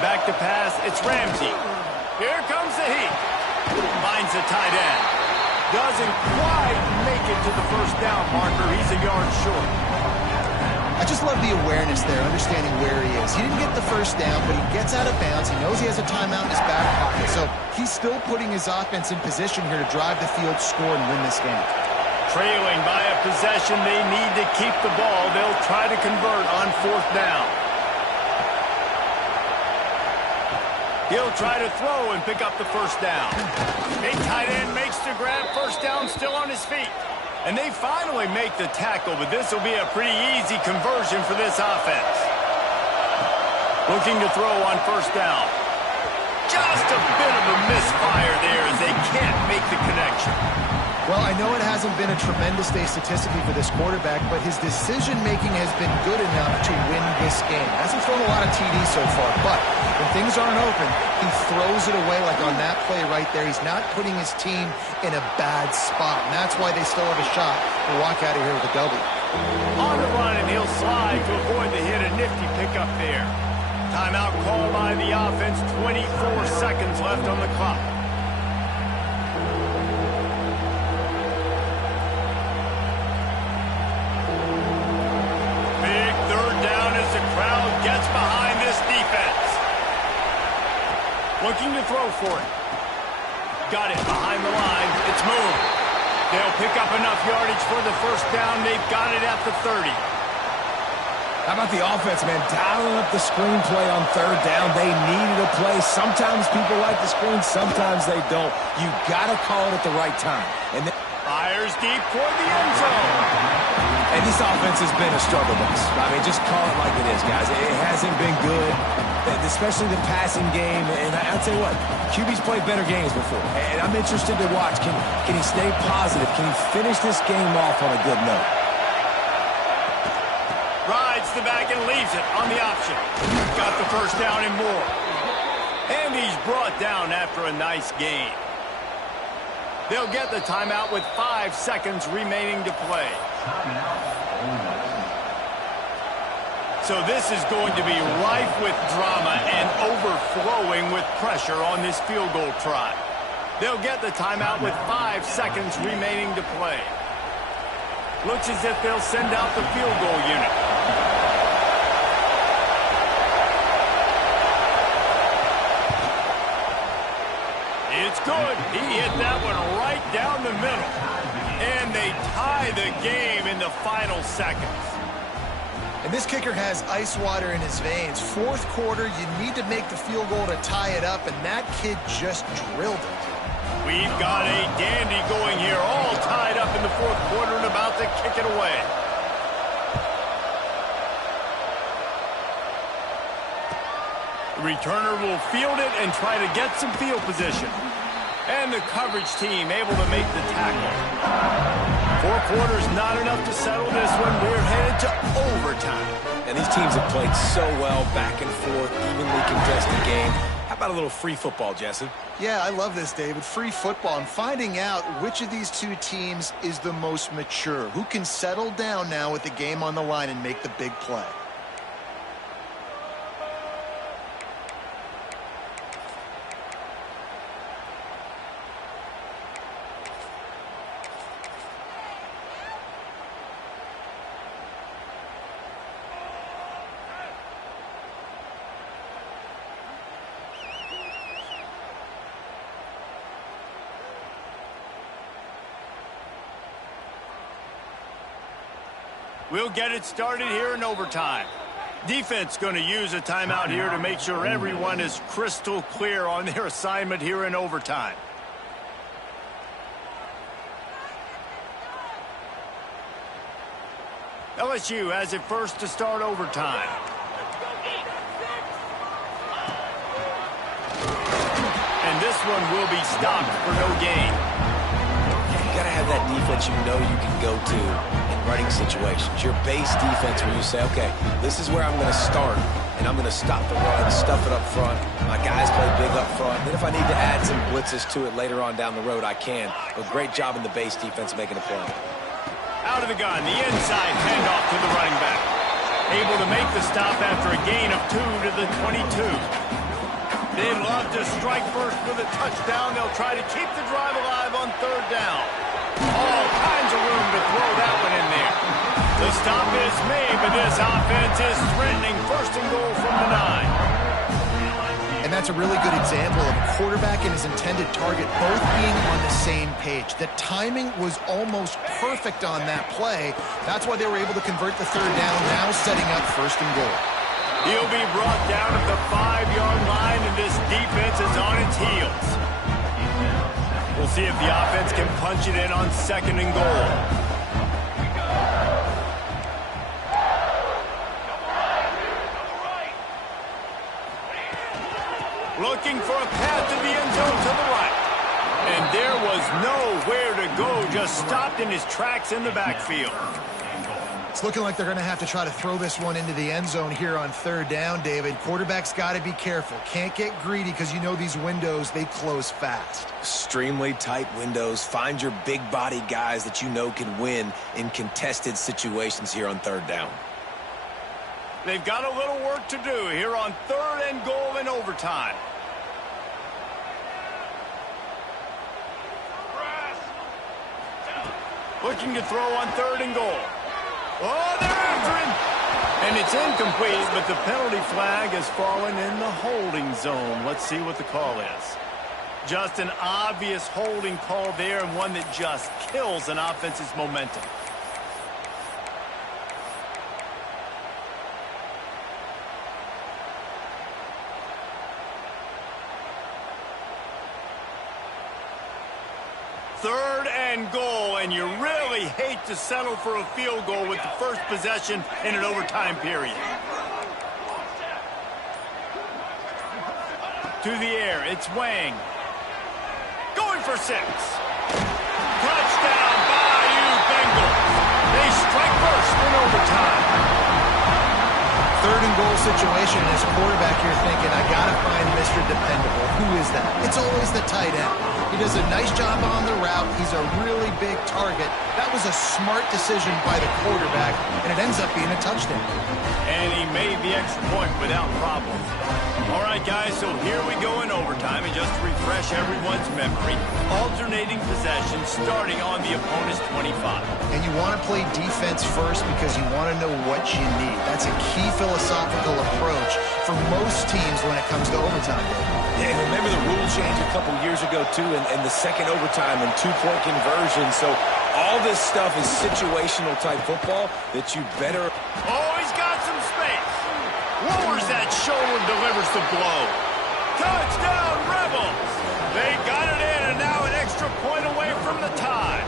Back to pass, it's Ramsey. Here comes the heat. Finds the tight end. Doesn't quite make it to the first down marker. He's a yard short. I just love the awareness there, understanding where he is. He didn't get the first down, but he gets out of bounds. He knows he has a timeout in his back pocket, so he's still putting his offense in position here to drive the field, score, and win this game. Trailing by a possession, they need to keep the ball. They'll try to convert on fourth down. He'll try to throw and pick up the first down. Big tight end makes the grab. First down, still on his feet. And they finally make the tackle, but this will be a pretty easy conversion for this offense. Looking to throw on first down. Just a bit of a misfire there as they can't make the connection. Well, I know it hasn't been a tremendous day statistically for this quarterback, but his decision-making has been good enough to win this game. Hasn't thrown a lot of TDs so far, but when things aren't open, he throws it away like on that play right there. He's not putting his team in a bad spot, and that's why they still have a shot to walk out of here with a W. On the run, and he'll slide to avoid the hit. A nifty pickup there. Timeout called by the offense. 24 seconds left on the clock. Big third down as the crowd gets behind this defense. Looking to throw for it. Got it behind the line. It's moved. They'll pick up enough yardage for the first down. They've got it at the 30. How about the offense, man? Dialing up the screenplay on third down. They needed a play. Sometimes people like the screen, sometimes they don't. You got to call it at the right time. And then fires deep toward the end zone. And this offense has been a struggle bus. I mean, just call it like it is, guys. It hasn't been good, especially the passing game. And I'll tell you what, QB's played better games before. And I'm interested to watch. Can he stay positive? Can he finish this game off on a good note? Rides the back and leaves it on the option. Got the first down and more. And he's brought down after a nice gain. They'll get the timeout with 5 seconds remaining to play. So this is going to be rife with drama and overflowing with pressure on this field goal try. They'll get the timeout with 5 seconds remaining to play. Looks as if they'll send out the field goal unit. It's good. He hit that one right down the middle. And they tie the game in the final seconds. And this kicker has ice water in his veins. Fourth quarter, you need to make the field goal to tie it up, and that kid just drilled it. We've got a dandy going here, all tied up in the fourth quarter and about to kick it away. The returner will field it and try to get some field position. And the coverage team able to make the tackle. 4 quarters not enough to settle this one. We're headed to overtime. And these teams have played so well, back and forth, evenly contested game. How about a little free football, Jesse? Yeah, I love this, David. Free football. I'm finding out which of these two teams is the most mature. Who can settle down now with the game on the line and make the big play. We'll get it started here in overtime. Defense going to use a timeout here to make sure everyone is crystal clear on their assignment here in overtime. LSU has it first to start overtime. And this one will be stopped for no gain. You got to have that defense you know you can go to in running situations. Your base defense where you say, okay, this is where I'm going to start, and I'm going to stop the run, stuff it up front. My guys play big up front. Then if I need to add some blitzes to it later on down the road, I can. But great job in the base defense making a play. Out of the gun, the inside handoff to the running back. Able to make the stop after a gain of 2 to the 22. They'd love to strike first with a touchdown. They'll try to keep the drive alive on third down. All kinds of room to throw that one in there. The stop is made, but this offense is threatening first and goal from the 9. And that's a really good example of a quarterback and his intended target both being on the same page. The timing was almost perfect on that play. That's why they were able to convert the third down, now setting up first and goal. He'll be brought down at the 5-yard line, and this defense is on its heels. We'll see if the offense can punch it in on second and goal. Looking for a path to the end zone to the right. And there was nowhere to go, just stopped in his tracks in the backfield. It's looking like they're going to have to try to throw this one into the end zone here on third down, David. Quarterback's got to be careful. Can't get greedy because you know these windows, they close fast. Extremely tight windows. Find your big body guys that you know can win in contested situations here on third down. They've got a little work to do here on third and goal in overtime. Looking to throw on third and goal. Oh, they're after him! And it's incomplete, but the penalty flag has fallen in the holding zone. Let's see what the call is. Just an obvious holding call there, and one that just kills an offense's momentum. Third and goal, and you really hate to settle for a field goal with the first possession in an overtime period. To the air, it's Wang. Going for 6. Touchdown, Bayou Bengals. They strike first in overtime. Third and goal situation, and as a quarterback, you're thinking, I got to find Mr. Dependable. Who is that? It's always the tight end. He does a nice job on the route. He's a really big target. That was a smart decision by the quarterback, and it ends up being a touchdown. And he made the extra point without problem. All right, guys, so here we go in overtime. And just to refresh everyone's memory, alternating possession starting on the opponent's 25. And you want to play defense first because you want to know what you need. That's a key philosophical approach for most teams when it comes to overtime. Yeah, and remember the rule change a couple years ago, too, and the second overtime and two-point conversion. So all this stuff is situational type football that you better... Oh, he's got some space. Lowers that shoulder, delivers the blow. Touchdown, Rebels. They got it in, and now an extra point away from the tie.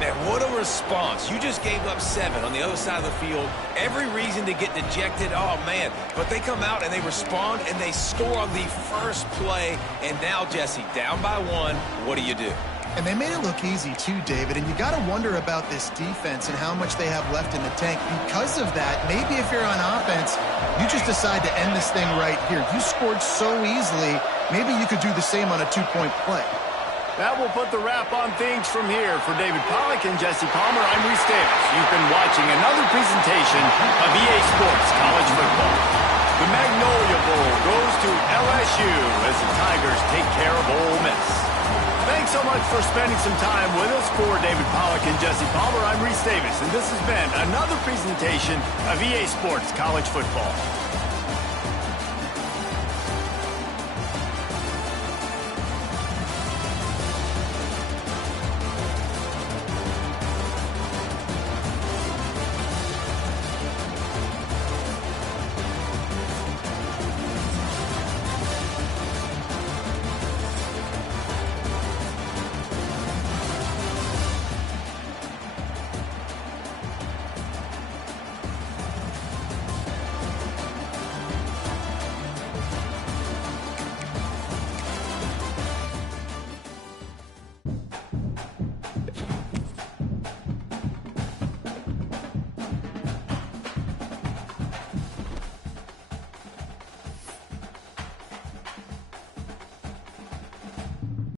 Man, what a response. You just gave up 7 on the other side of the field. Every reason to get dejected. Oh, man. But they come out and they respond and they score on the first play. And now, Jesse, down by 1. What do you do? And they made it look easy too, David, and you got to wonder about this defense and how much they have left in the tank. Because of that, maybe if you're on offense, you just decide to end this thing right here. You scored so easily, maybe you could do the same on a 2-point play. That will put the wrap on things from here. For David Pollack and Jesse Palmer, I'm Reese Davis. You've been watching another presentation of EA Sports College Football. The Magnolia Bowl goes to LSU as the Tigers take care of Ole Miss. Thanks so much for spending some time with us. For David Pollack and Jesse Palmer, I'm Reese Davis, and this has been another presentation of EA Sports College Football.